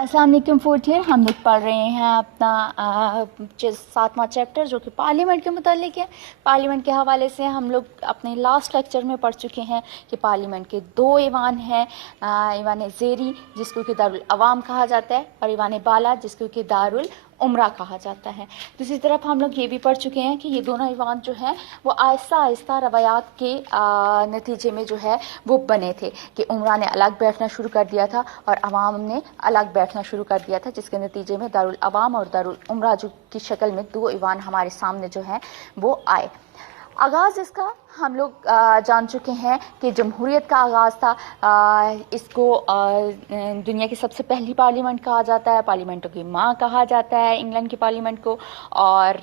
अस्सलाम वालेकुम fourth year हम लोग पढ़ रहे हैं अपना 7वां चैप्टर जो कि पार्लियामेंट के मुतालिक है। पार्लियामेंट के हवाले से हम लोग अपने लास्ट लेक्चर में पढ़ चुके हैं कि पार्लियामेंट के दो ईवान हैं, ईवान ज़ेरी जिसको कि दारुल अवाम कहा जाता है और ईवान बाला जिसको कि दारुल उमरा कहा जाता है। दूसरी तरफ हम लोग ये भी पढ़ चुके हैं कि ये दोनों ईवान जो हैं वो आहिस्ता आहिस्ता रवायात के नतीजे में जो है वो बने थे कि उमरा ने अलग बैठना शुरू कर दिया था और अवाम ने अलग बैठना शुरू कर दिया था, जिसके नतीजे में दारुल अवाम और दारुल उमरा जो की शक्ल में दो ईवान हमारे सामने जो है वो आए। आगाज़ इसका हम लोग जान चुके हैं कि जमहूरियत का आगाज़ था। इसको दुनिया की सबसे पहली पार्लियामेंट कहा जाता है, पार्लियामेंटों की माँ कहा जाता है इंग्लैंड की पार्लियामेंट को। और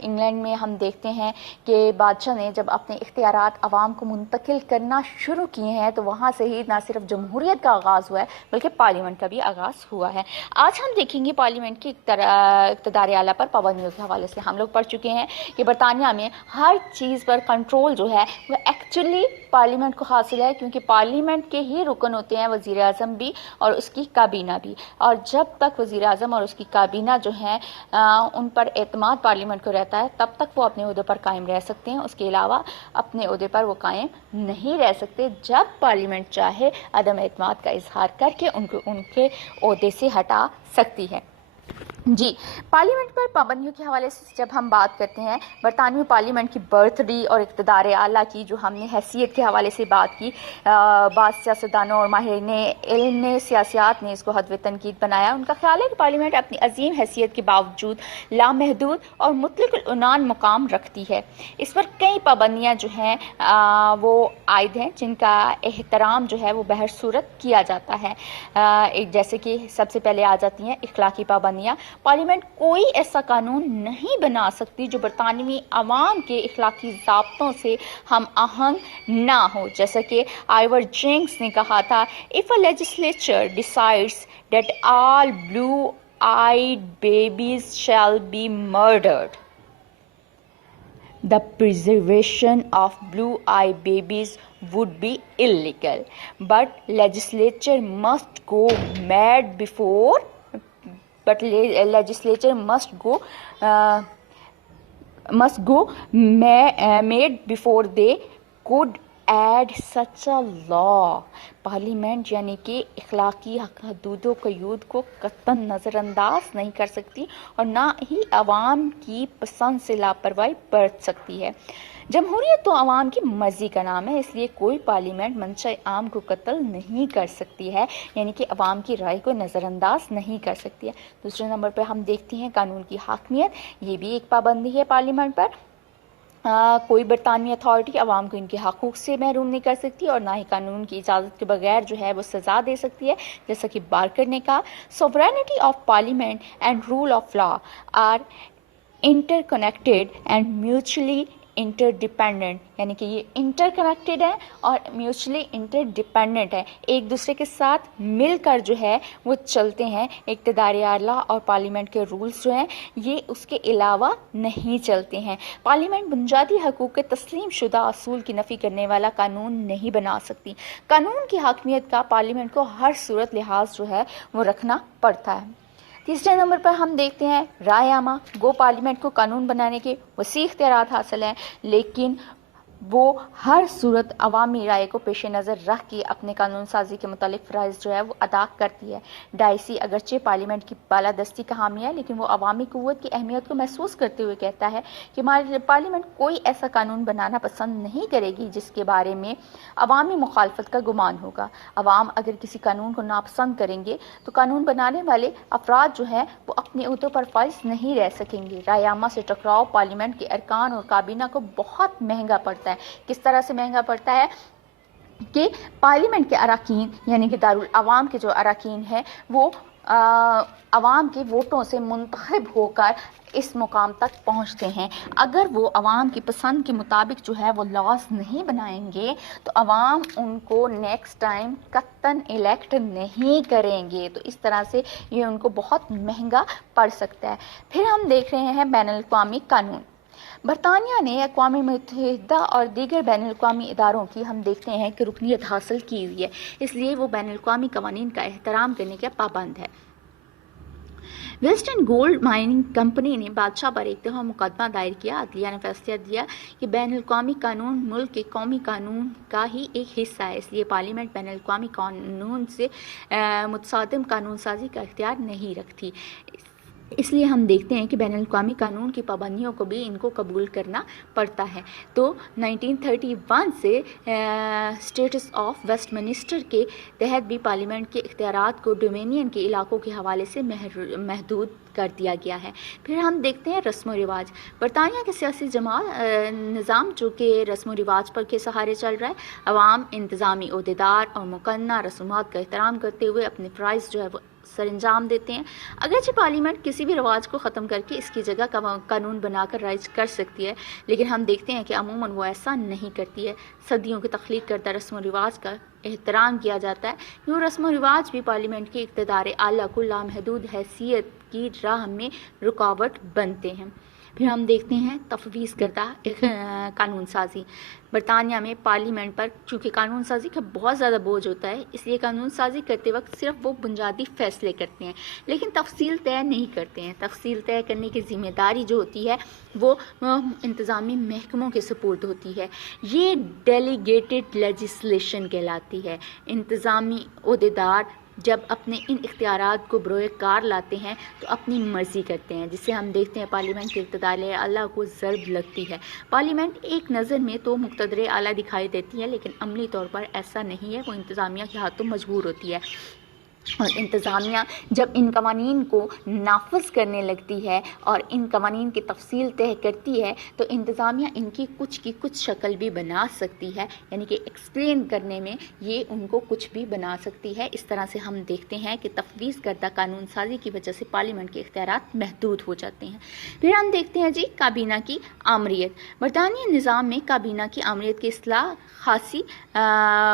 इंग्लैंड में हम देखते हैं कि बादशाह ने जब अपने इख्तियारात अवाम को मुंतकिल करना शुरू किए हैं तो वहाँ से ही ना सिर्फ जमहूरियत का आगाज़ हुआ है बल्कि पार्लियामेंट का भी आगाज़ हुआ है। आज हम देखेंगे पार्लियामेंट की इक़्तिदार आला पर पाबंदियों के हवाले से। हम लोग पढ़ चुके हैं कि बरतानिया में हर चीज़ पर कंट्रोल जो है वो एक्चुअली पार्लियामेंट को हासिल है, क्योंकि पार्लियामेंट के ही रुकन होते हैं वज़ीर आज़म भी और उसकी काबीना भी। और जब तक वज़ीर आज़म और उसकी काबीना जो है उन पर एतमाद पार्लियामेंट को रहता है तब तक वो अपने ओहदे पर कायम रह सकते हैं। उसके अलावा अपने ओहदे पर वो कायम नहीं रह सकते। जब पार्लियामेंट चाहे अदम एतमाद का इजहार करके उनके ओहदे से हटा सकती है। जी, पार्लियामेंट पर पाबंदियों के हवाले से जब हम बात करते हैं, बरतानवी पार्लियामेंट की बर्थडे और इक़्तिदार आला की जो हमने हैसियत के हवाले से बात की, बाद सियासतदानों और माहिरीन इल्म सियासियात ने इसको हद तनकीद बनाया। उनका ख्याल है कि पार्लियामेंट अपनी अजीम हैसियत के बावजूद लामहदूद और मुतलक़ुल उनान मुकाम रखती है। इस पर कई पाबंदियाँ जो हैं वो आयद हैं जिनका एहतराम जो है वो बहर सूरत किया जाता है। जैसे कि सबसे पहले आ जाती हैं इखलाकी पाबंदियाँ। पार्लियामेंट कोई ऐसा कानून नहीं बना सकती जो बरतानवी अवाम के इखलाकी ज़ाब्तों से हम आहंग ना हो। जैसा कि आइवर जेंक्स ने कहा था, if a legislature decides that all blue eyed babies shall be murdered, the preservation of blue-eyed babies would be illegal, but legislature must go mad before made before they could add such a law। Parliament यानी कि इखलाकी हदूद क़यूद को कतई नज़रअंदाज नहीं कर सकती और ना ही अवाम की पसंद से लापरवाही बरत सकती है। जमहूरियत तो अवाम की मर्ज़ी का नाम है, इसलिए कोई पार्लियामेंट मंशा आम को कत्ल नहीं कर सकती है, यानी कि अवाम की राय को नज़रअंदाज नहीं कर सकती है। दूसरे नंबर पर हम देखते हैं कानून की हाकमियत। ये भी एक पाबंदी है पार्लियामेंट पर। कोई बरतानवी अथॉरिटी अवाम को इनके हकूक़ से महरूम नहीं कर सकती और ना ही कानून की इजाज़त के बगैर जो है वो सज़ा दे सकती है। जैसा कि बार्कर ने कहा, sovereignty of parliament and rule of law are interconnected and mutually interdependent, यानी कि ये इंटरकनेक्टेड है और म्यूचुअली इंटरडिपेंडेंट है, एक दूसरे के साथ मिलकर जो है वो चलते हैं। इक़्तिदार आला और पार्लियामेंट के रूल्स जो हैं ये उसके अलावा नहीं चलते हैं। पार्लियामेंट बुनियादी हकूक़ के तस्लीम शुदा असूल की नफ़ी करने वाला कानून नहीं बना सकती। कानून की हाकमियत का पार्लियामेंट को हर सूरत लिहाज जो है वो रखना पड़ता है। तीसरे नंबर पर हम देखते हैं राय आमा। गो पार्लियामेंट को कानून बनाने के वसी इख्तियारात हासिल हैं, लेकिन वो हर सूरत अवामी राय को पेश नज़र रख के अपने कानून साजी के मुतालिक फ़राइज़ जो है वो अदा करती है। डाइसी अगरचे पार्लियामेंट की बालादस्ती का हामी है, लेकिन वो अवामी क़ुव्वत की अहमियत को महसूस करते हुए कहता है कि पार्लियामेंट कोई ऐसा कानून बनाना पसंद नहीं करेगी जिसके बारे में अवामी मुखालफत का गुमान होगा। अवाम अगर किसी कानून को नापसंद करेंगे तो कानून बनाने वाले अफराद जो हैं वो अपने अहदों पर फाइज नहीं रह सकेंगे। राय आमा से टकराव पार्लियामेंट के अरकान और काबीना को बहुत महंगा पड़ता है। किस तरह से महंगा पड़ता है कि पार्लियामेंट के अराकीन यानी कि दारुल अवाम के जो अराकीन हैं वो अवाम के वोटों से मुंतखब होकर इस मुकाम तक पहुंचते हैं। अगर वो अवाम की पसंद के मुताबिक जो है वो लॉज नहीं बनाएंगे तो अवाम उनको नेक्स्ट टाइम कत्तन इलेक्ट नहीं करेंगे। तो इस तरह से ये उनको बहुत महंगा पड़ सकता है। फिर हम देख रहे हैं बैनुल-अक़वामी कानून। बरतानिया ने अक़वाम मुत्तहिदा और दीगर बैनुल-अक़वामी इदारों की हम देखते हैं कि रुकनीत हासिल की हुई है, इसलिए वो बैनुल-अक़वामी क़वानीन का एहतराम करने का पाबंद है। वेस्टर्न गोल्ड माइनिंग कंपनी ने बादशाह पर एक दफ़ा मुकदमा दायर किया। अदलिया ने फैसला दिया कि बैनुल-अक़वामी कानून मुल्क के कौमी कानून का ही एक हिस्सा है, इसलिए पार्लियामेंट बैनुल-अक़वामी कानून से मुतसादिम कानून साजी का इख्तियार नहीं रखती। इसलिए हम देखते हैं कि बैनुल-अक़वामी कानून की पाबंदियों को भी इनको कबूल करना पड़ता है। तो 1931 से स्टेटस ऑफ वेस्टमिनिस्टर के तहत भी पार्लियामेंट के इख्तियारात को डोमिनियन के इलाकों के हवाले से महदूद कर दिया गया है। फिर हम देखते हैं रस्म व रिवाज। बरतानिया के सियासी निज़ाम जो कि रस्म व रिवाज पर के सहारे चल रहा है, अवाम इंतज़ामी ओहदेदार और मुकन्ना रसूमात का एहतराम करते हुए अपने फ़राइज़ जो है वो सर अंजाम देते हैं। अगरचे पार्लियामेंट किसी भी रिवाज को ख़त्म करके इसकी जगह कानून बनाकर राइज कर सकती है, लेकिन हम देखते हैं कि अमूमन वो ऐसा नहीं करती है। सदियों की तख्लीक करता रस्म व रिवाज का एहतराम किया जाता है। यूँ रस्म व रिवाज भी पार्लियामेंट के इक़्तिदार आला को लामहदूद हैसियत की राह में रुकावट बनते हैं। फिर हम देखते हैं तफवीज़ करदा कानून साजी। बरतानिया में पार्लियामेंट पर चूँकि कानून साजी का बहुत ज़्यादा बोझ होता है, इसलिए कानून साजी करते वक्त सिर्फ वो बुनियादी फ़ैसले करते हैं, लेकिन तफसील तय नहीं करते हैं। तफसील तय करने की ज़िम्मेदारी जो होती है वो इंतज़ामी महकमों के सुपुर्द होती है। ये डेलीगेटेड लेजिस्लेशन कहलाती है। इंतज़ामी ओहदेदार जब अपने इन इख्तियारात को बरोए कार लाते हैं तो अपनी मर्ज़ी करते हैं, जिससे हम देखते हैं पार्लियामेंट के इक़्तिदार आला को ज़रब लगती है। पार्लियामेंट एक नज़र में तो मुक़्तदर आला दिखाई देती है, लेकिन अमली तौर पर ऐसा नहीं है। वो इंतज़ामिया के हाथों मजबूर होती है और इंतज़ामिया जब इन कवानीन को नाफिज करने लगती है और इन कवानीन की तफसील तय करती है, तो इंतज़ामिया इनकी कुछ शक्ल भी बना सकती है, यानी कि एक्सप्लेन करने में ये उनको कुछ भी बना सकती है। इस तरह से हम देखते हैं कि तफवीज़ करदा कानून साजी की वजह से पार्लियामेंट के इख्तियारात महदूद हो जाते हैं। फिर हम देखते हैं जी काबीना की आमरीत। बरतानिया निज़ाम में काबीना की आमरीत की इस्लाह खासी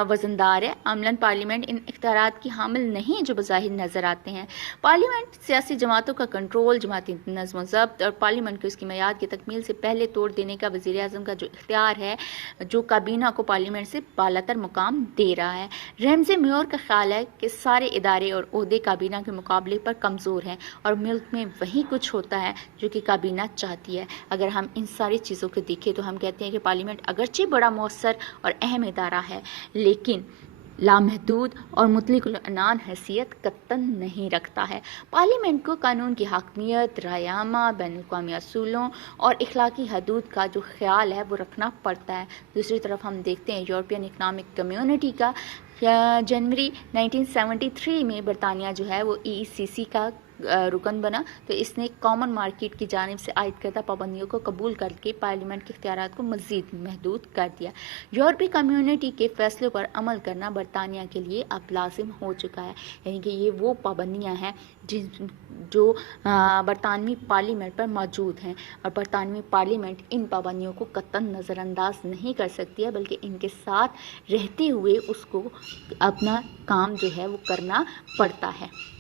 वज़नदार है। अमलन पार्लियामेंट इन इख्तियारात की हामिल नहीं जो बज़ाहिर नज़र आते हैं। पार्लियामेंट सियासी जमातों का कंट्रोल, जमाती नज़्म व ज़ब्त और पार्लियामेंट को इसकी मियाद की तकमील से पहले तोड़ देने का वज़ीर आज़म का जो इख्तियार है, जो काबीना को पार्लियामेंट से बालातर मुकाम दे रहा है। रमज़े मेयर का ख्याल है कि सारे इदारे और ओहदे काबीना के मुकाबले पर कमज़ोर हैं और मुल्क में वही कुछ होता है जो कि काबीना चाहती है। अगर हम इन सारी चीज़ों को देखें तो हम कहते हैं कि पार्लियामेंट अगरचे बड़ा मौसर और अहम इदारा है, लेकिन लामहदूद और मुतलकुल अनान हैसियत कतन नहीं रखता है। पार्लियामेंट को कानून की हाकमियत, रायामा, बैनुल-अक़वामी असूलों और इखलाकी हदूद का जो ख्याल है वो रखना पड़ता है। दूसरी तरफ हम देखते हैं यूरोपियन इकनॉमिक कम्युनिटी का जनवरी 1973 में बरतानिया जो है वो EECC का रुकन बना, तो इसने कॉमन मार्केट की जानिब से आयद करदा पाबंदियों को कबूल करके पार्लियामेंट के इख्तियारात को मज़ीद महदूद कर दिया। यूरोपीय कम्युनिटी के फैसलों पर अमल करना बरतानिया के लिए अब लाजिम हो चुका है, यानी कि ये वो पाबंदियाँ हैं जो बरतानवी पार्लियामेंट पर मौजूद हैं और बरतानवी पार्लियामेंट इन पाबंदियों को कतन नज़रअंदाज नहीं कर सकती है, बल्कि इनके साथ रहते हुए उसको अपना काम जो है वो करना पड़ता है।